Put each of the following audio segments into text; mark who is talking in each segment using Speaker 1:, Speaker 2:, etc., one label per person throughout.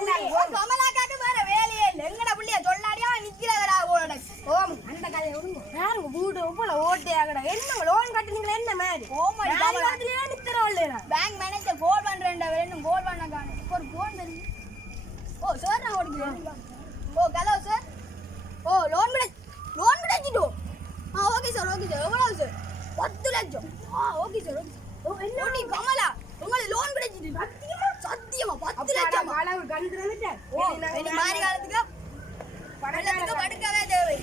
Speaker 1: கமலாக்காக்கு வேற வேலையே எங்கட புள்ளைய? சொல்லாடியா? நிக்கிறதடா ஓட ஓம் அந்த கதையை விடுங்க.
Speaker 2: யாருங்க வீடு போல ஓட்டே ஆகடா என்ன லோன் கட்டுனீங்களா? என்ன மாதிரி? நாளைக்கு நிக்கிறோம் இல்லையா
Speaker 1: பேங்க் மேனேஜர் கோல் பண்றேன்டா. வேணும் கோல் பண்ண காணும் ஒரு போன் தெரியும் ஓ சார் நான் ஓடிக்கிறேன். ஓ ஹலோ சார் ஓ லோன் விட லோன் விடச்சிட்டோம் ஆ ஓகே சார் ஓகே சார் எவ்வளோ சார் பத்து லட்சம். ஆ ஓகே சார் ஓகே ஓ என்ன கமலா உங்களுக்கு லோன் கிடைச்சிட்டு சத்தியமா பத்து லட்சம்? மாறி காலத்துக்கு பணத்துக்கு படுக்கவே தேவை.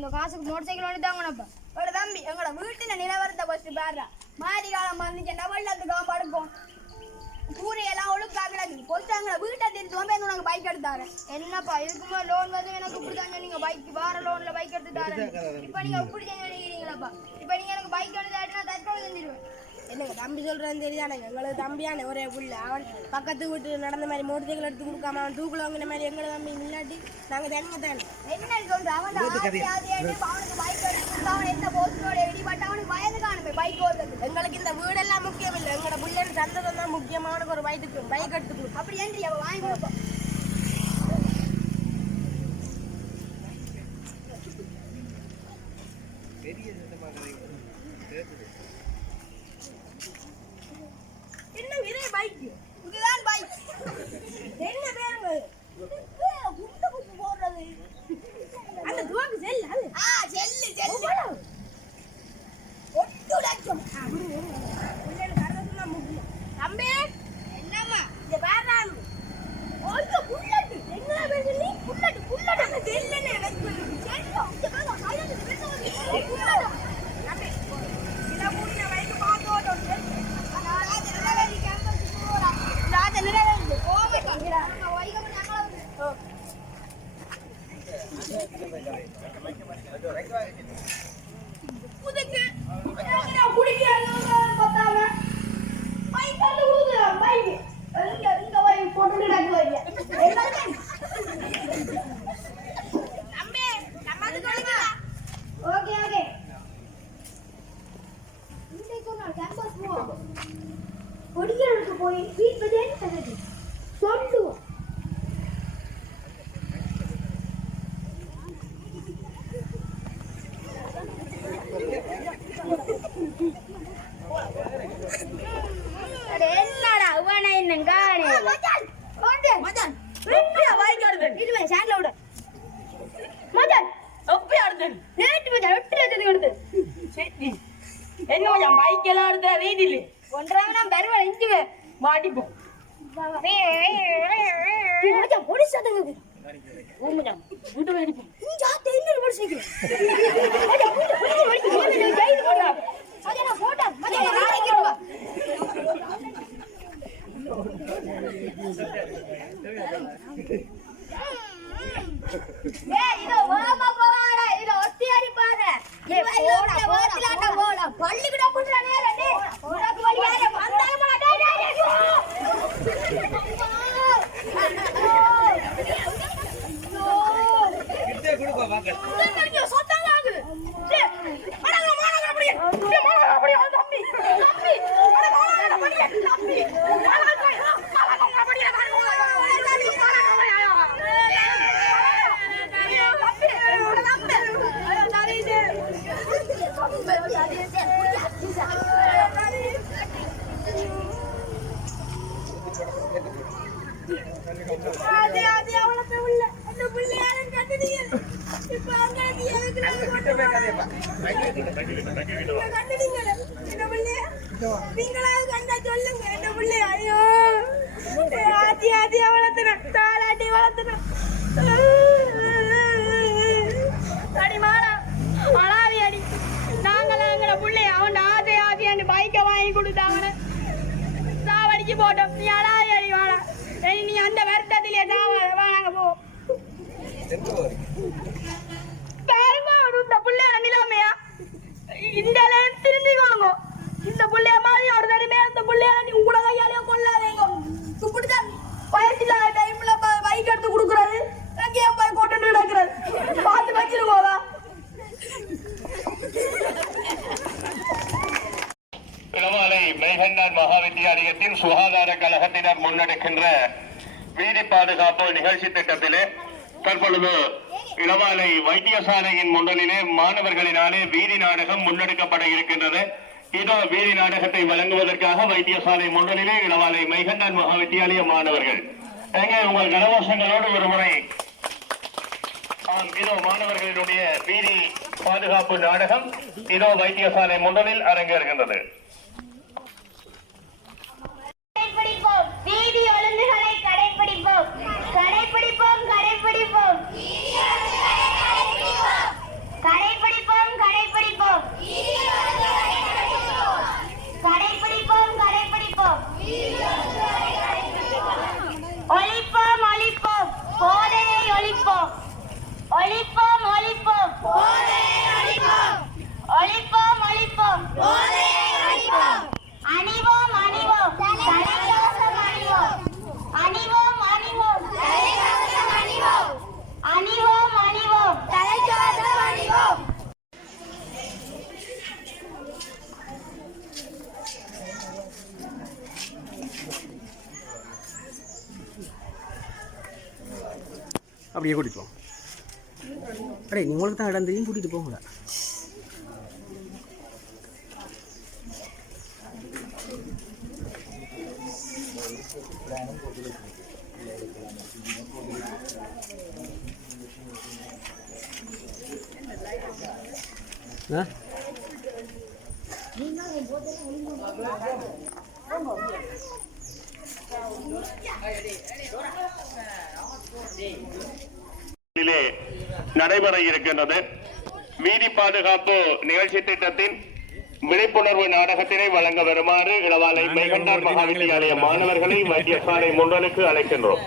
Speaker 1: இந்த காசுக்கு மோட்டர் சைக்கிள் ஒன்று தாங்கண்ணப்பா ஒரு தம்பி எங்களோட வீட்டில் நிலவரத்தை ஃபஸ்ட்டு பாடுறா மாரி காலம் வந்துச்சுன்னா வெள்ளத்துக்கு படுப்போம் கூரையெல்லாம் ஒழுங்கா கிடக்கு பொறுத்தாங்க வீட்டை திருத்து வந்து எங்க உனக்கு பைக் எடுத்தாரு என்னப்பா இதுக்குமா லோன் வந்து எனக்கு இப்படி தான் நீங்க பைக் வார லோன்ல பைக் எடுத்து தரேன் இப்போ நீங்க இப்படி செஞ்சு நினைக்கிறீங்களாப்பா இப்போ நீங்க எனக்கு பைக் எடுத்து தரேன்னா தற்கொலை செஞ்சிருவேன்.
Speaker 2: என்னங்க தம்பி சொல்றேன்னு தெரியாதுங்க எங்களுக்கு தம்பியான ஒரே புள்ள. அவன் பக்கத்து வீட்டு நடந்த மாதிரி மோட்டர் சைக்கிள் எடுத்து கொடுக்காம அவன் தூக்குல வாங்கின மாதிரி எங்களை தம்பி இல்லாட்டி நாங்க தனிங்க தானே?
Speaker 1: என்ன சொல்ற? அவன் அவனுக்கு பைக் அவன் எந்த போஸ்டோட இடிபட்டு அவனுக்கு வயது காணுமே பைக் ஓடுறது.
Speaker 2: எங்களுக்கு இந்த வீடெல்லாம் முக்கியம் இல்லை எங்களோட பிள்ளைகள் சந்ததம் தான் முக்கியமான ஒரு வயதுக்கு பைக் எடுத்து கொடுக்கும்
Speaker 1: அப்படி ஏன்றி அவன் வாங்கி கொடுப்பான் ஊதுறான் பைக் இங்க இங்க போய் போட்டு நடக்கு எப்படியா பைக் எடுத்து இது மே சாண்ட்ல விடு. மச்சான்.
Speaker 3: எப்படி அடுத்து
Speaker 1: ரேட் மச்சான் எட்டு லட்சத்துக்கு எடுத்து
Speaker 3: என்ன மச்சான் பைக் எல்லாம் எடுத்த வீட்டில்
Speaker 1: ஒன்றாங்க நான் பெருவா இஞ்சுவே
Speaker 3: மாட்டிப்போம்
Speaker 1: மச்சான் போலீஸ்
Speaker 3: ஓ மச்சான். வீட்டு
Speaker 1: மச்சான் போடுறா மச்சான் நான் போட்டேன் மச்சான் நான் நாளைக்கு இருப்பா ஏய் இதோ ஓரமா போவாடா இதோ ஒத்தி அடிப்பாங்க ஏய் போடா போடா போடா பள்ளிக்கூட புடுற நேரம் டேய் உனக்கு வழி யாரே வந்தாங்க மாட்டே டேய்
Speaker 4: கிட்டே கொடுப்பா வாங்க
Speaker 1: டேய் சொத்தங்க அது டேய் அடங்க மானங்க அப்படியே டேய் மானங்க அப்படியே தம்பி தம்பி அடங்க மானங்க அப்படியே தம்பி மானங்க அப்படியே அது அது அவளை போய் உள்ள அந்த பிள்ளையார கட்டுனீங்க இப்ப அங்க நீ எதுக்கு நான்
Speaker 4: கிட்ட போய் கதையப்பா
Speaker 1: கண்டுனீங்களே என்ன பிள்ளைய நீங்களாவது கண்டா சொல்லுங்க. என்ன பிள்ளை? ஐயோ. ஆத்தி ஆத்தி வளர்த்துனேன் தாளாட்டி வளர்த்துனேன் அடி மாறா அழாதி அடி நாங்களாம் எங்களை பிள்ளைய அவன் ஆசை ஆசையாண்டு பைக்கை வாங்கி கொடுத்தாங்கன்னு போட்டோம். நீ அழாதி ஏறி வாழ நீ அந்த வருத்தத்திலே தான் வாங்க நாங்க போ
Speaker 4: எங்க போறீங்க
Speaker 1: பாருங்க ஒரு இந்த பிள்ளைய நிலைமையா இந்த திருந்திக்கோங்க இந்த பிள்ளைய மாதிரி ஒரு
Speaker 5: மைகண்டான் மகாவித்தியாலயத்தின் சுகாதார கழகத்தினர் முன்னெடுக்கின்ற வீதி பாதுகாப்பு நிகழ்ச்சி திட்டத்திலே தற்பொழுது இளவாலை வைத்தியசாலையின் முன்னணியிலே மாணவர்களினாலே வீதி நாடகம் முன்னெடுக்கப்பட இருக்கின்றது. இதோ வீதி நாடகத்தை வழங்குவதற்காக வைத்தியசாலை முன்னணியிலே இளவாலை மைகண்டான் மகாவித்தியாலய மாணவர்கள். எங்கே உங்கள் கரகோஷங்களோடு ஒரு முறை ஆம் இதோ மாணவர்களினுடைய வீதி பாதுகாப்பு நாடகம் இதோ வைத்தியசாலை முன்னணியில் அரங்கேறுகின்றது.
Speaker 6: ஒழிப்போம் ஒழிப்போம். ஒழிப்போம் ஒழிப்போம். அணிவோம் அணிவோம். தலைக்கவசம் அணிவோம் அணிவோம். அணிவோம் தலைக்கவசம் அணிவோம். அணிவோம் அணிவோம் தலைக்கவசம் அணிவோம்
Speaker 7: அப்படியே கூட்டிட்டு போங்க அடே உங்களுக்கு தான் இடம் தெரியும் கூட்டிட்டு போங்க ஆ?
Speaker 5: நடைபெற இருக்கின்றது. வீதி பாதுகாப்பு நிகழ்ச்சி திட்டத்தின் விழிப்புணர்வு நாடகத்தினை வழங்க வருமாறு இளவாலை மைகண்டார் மகா வித்தியாலய மாணவர்களை வைத்தியசாலை முன்னலுக்கு அழைக்கின்றோம்.